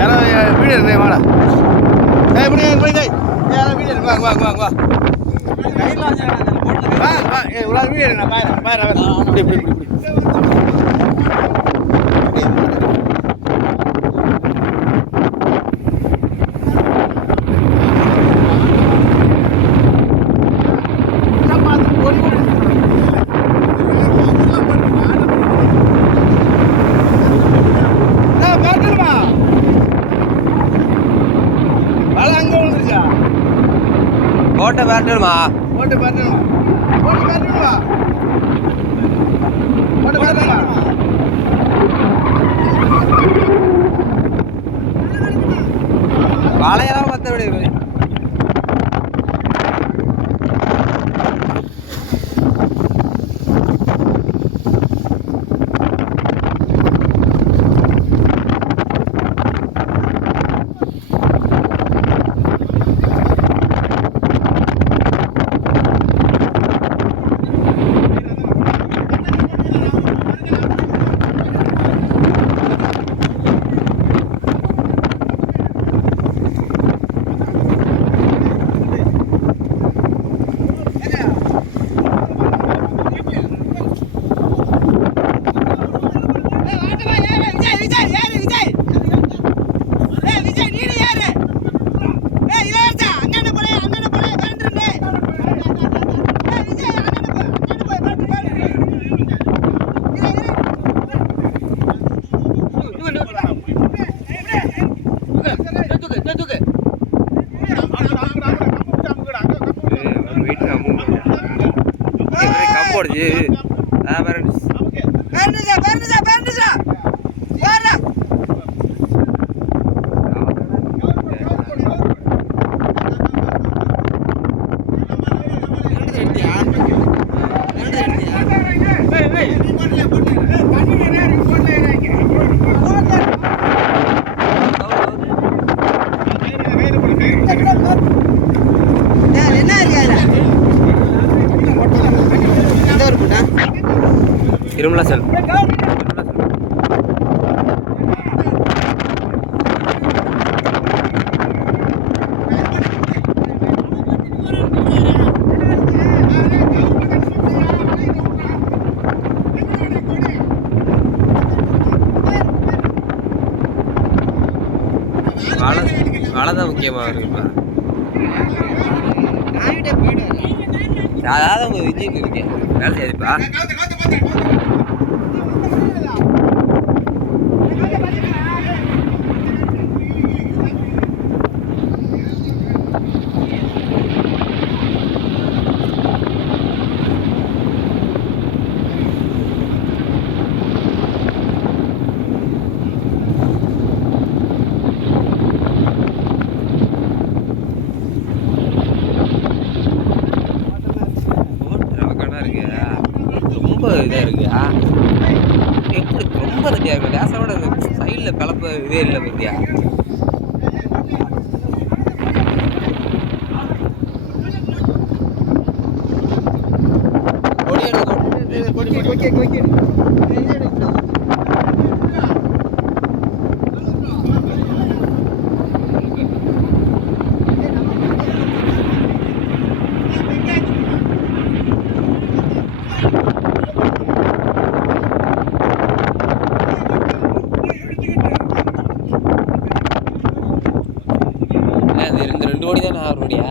யாரோ வீடு இருக்கு வாடா. இப்படி யாரோ வீடு இருக்கு வாங்க வாங்க வாங்க வா. வா ஒரு வீடு இருக்கு நான் பாரு இப்படி இப்படி இப்படி ஓட்ட பேட்டணுமா ஓட்டு பேட்டணுமா ஓட்டு பேட்டணுமா ஓட்டு பேட்டணுமா வாழையெல்லாம் மற்றபடி இருமலா சார் வாழை தான் முக்கியமாக இருக்குப்பா. அதாவது உங்கள் விஜய்க்கு இருக்கேன் வேலை செய்யுதுப்பா. ரொம்ப இதாக இருக்குயா, எப்படி ரொம்ப தட்டியாக இருக்கு. லேசரோட சைடில் கலப்பு இதே இல்லை பத்தியா. ரெண்டு கோடி தான் 6 கோடியா?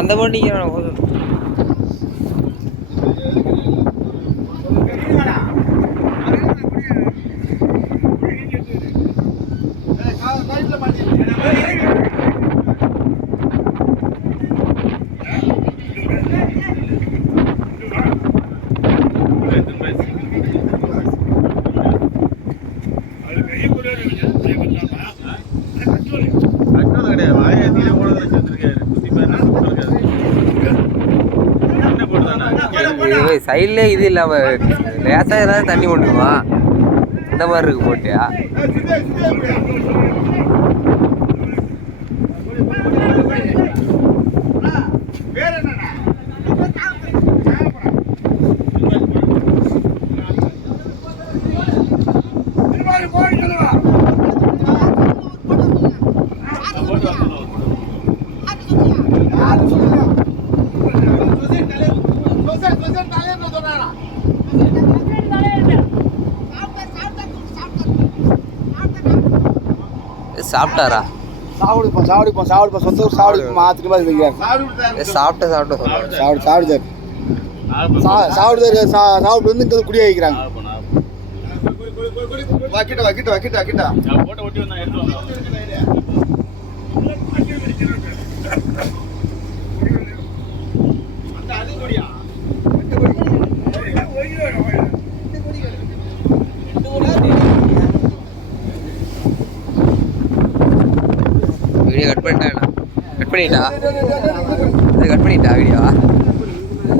அந்த போட்டு இது சைட்லேயே இது இல்லாமல் லேசாக ஏதாவது தண்ணி கொண்டுருவான் இந்த மாதிரி இருக்கு போட்டியா. சாப்பிட்டாரா? சாப்பிடுப்பா சொந்த ஊர் சாப்பிடு மாத்திட்டு மாதிரி வைக்கிறார். சாப்பிட்ட சொல்லுவாங்க. சாப்பிட்டு வந்து இங்கே குடிய வைக்கிறாங்க. கிட்ட வீடியோ கட் பண்ணிட்டா வீடியோவா